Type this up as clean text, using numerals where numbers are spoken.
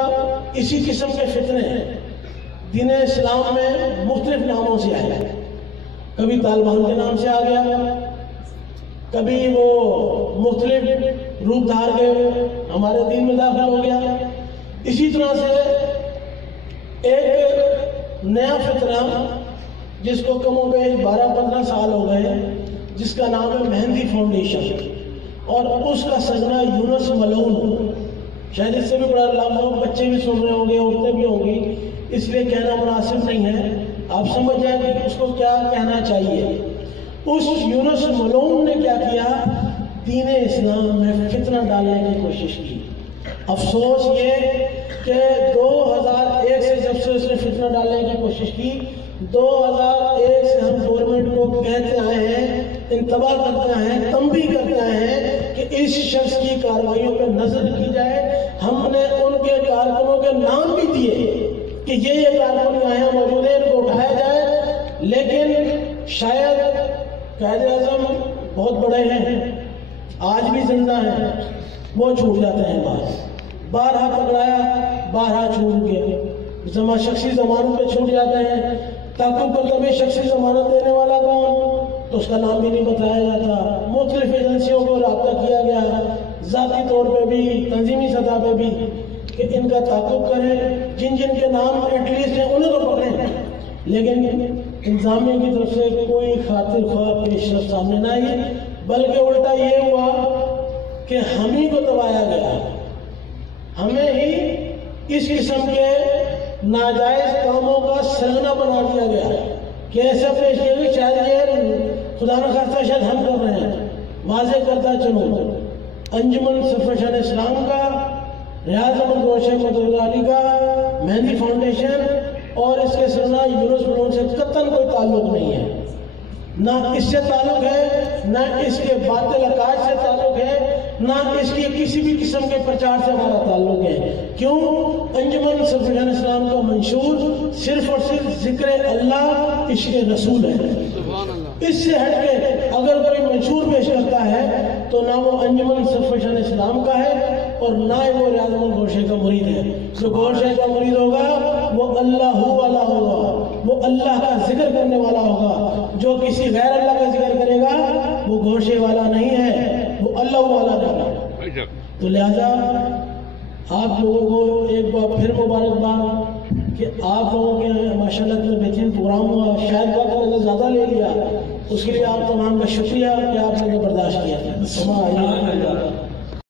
طرح اسی قسم کے فتنے دین اسلام میں مختلف ناموں سے آئے، کبھی طالبان کے نام سے آ گیا، کبھی وہ مختلف روپ دھار کے ہمارے دین میں داخل ہو گیا۔ اسی طرح سے ایک نیا فتنہ جس کو کم و بیش 12-15 سال ہو گئے، جس کا نام ہے مہندی فاؤنڈیشن، اور اس کا سجنا یونس ملعون، شاید اس سے بھی بڑا لفظ بچے بھی سن رہے ہوں گے، عورتیں بھی ہوں گی، اس لیے کہنا مناسب نہیں ہے، آپ سمجھ جائیں کہ اس کو کیا کہنا چاہیے۔ اس یونس ملعون نے کیا کیا؟ دین اسلام میں فتنہ ڈالنے کی کوشش کی۔ افسوس یہ کہ 2001 سے جب سے اس نے فتنہ ڈالنے کی کوشش کی، 2001 سے ہم گورنمنٹ کو کہتے آئے ہیں، انتباہ کرتے آئے ہیں، تنبیہ کرتے آئے ہیں کہ اس شخص کی کارروائیوں پہ نظر کی جائے۔ ہم نے ان کے کارکنوں کے نام بھی دیے کہ یہ کارکن یہاں موجود ہیں، ان کو اٹھایا جائے، لیکن شاید قائد اعظم بہت بڑے ہیں، آج بھی زندہ ہیں، وہ چھوٹ جاتے ہیں، بارہا پکڑایا، بارہا چھوٹ گئے، شخصی ضمانت پہ چھوٹ جاتے ہیں۔ تعقب پر کبھی شخصی ضمانت دینے والا کون، تو اس کا نام بھی نہیں بتایا جاتا۔ مختلف ایجنسیوں کو رابطہ کیا گیا، ذاتی طور پہ بھی، تنظیمی سطح پہ بھی، کہ ان کا تعقب کریں، جن جن کے نام ایٹ لیسٹ ہیں انہیں تو پکڑیں، لیکن انتظامیہ کی طرف سے کوئی خاطر خواہ پیش رفت سامنے نہ آئی، بلکہ الٹا یہ ہوا کہ ہم ہی کو دبایا گیا، ہمیں ہی اس قسم کے ناجائز کاموں کا سرگنا بنا دیا گیا کہ ایسا پیش کیا کہ شاید یہ خدا نخواستہ شاید ہم کر رہے ہیں۔ واضح کرتا چلو، انجمن سرفرشان اسلام کا، ریاض احمد گوشے مدد علی کا، مہندی فاؤنڈیشن اور اس کے سرنا یونس ملعون سے قطعاً کوئی تعلق نہیں ہے، نہ اس سے تعلق ہے، نہ اس کے باطل عقائد سے تعلق ہے، نہ اس کی کسی بھی قسم کے پرچار سے ہمارا تعلق ہے۔ کیوں؟ انجمن سرفرشان اسلام کا منشور صرف اور صرف ذکر اللہ، عشق رسول ہے۔ اس سے ہٹ کے اگر کوئی منشور پیش کرتا ہے تو نہ وہ انجمن سرفرشان اسلام کا ہے اور نہ وہ ریاض احمد گوشے کا مرید ہے۔ جو گوشے کا مرید ہوگا وہ اللہ والا ہوگا، وہ اللہ کا ذکر کرنے والا ہوگا۔ جو کسی غیر اللہ کا ذکر کرے گا وہ گوشے والا نہیں ہے، وہ اللہ والا نہیں ہے۔ تو لہذا آپ لوگوں کو ایک بار پھر مبارکباد کہ آپ لوگوں کے ماشاءاللہ اتنا بہترین پروگرام ہوا، شاید وقت میں نے زیادہ لے لیا، اس کے لیے آپ تمام کا شکریہ کہ آپ نے برداشت کیا۔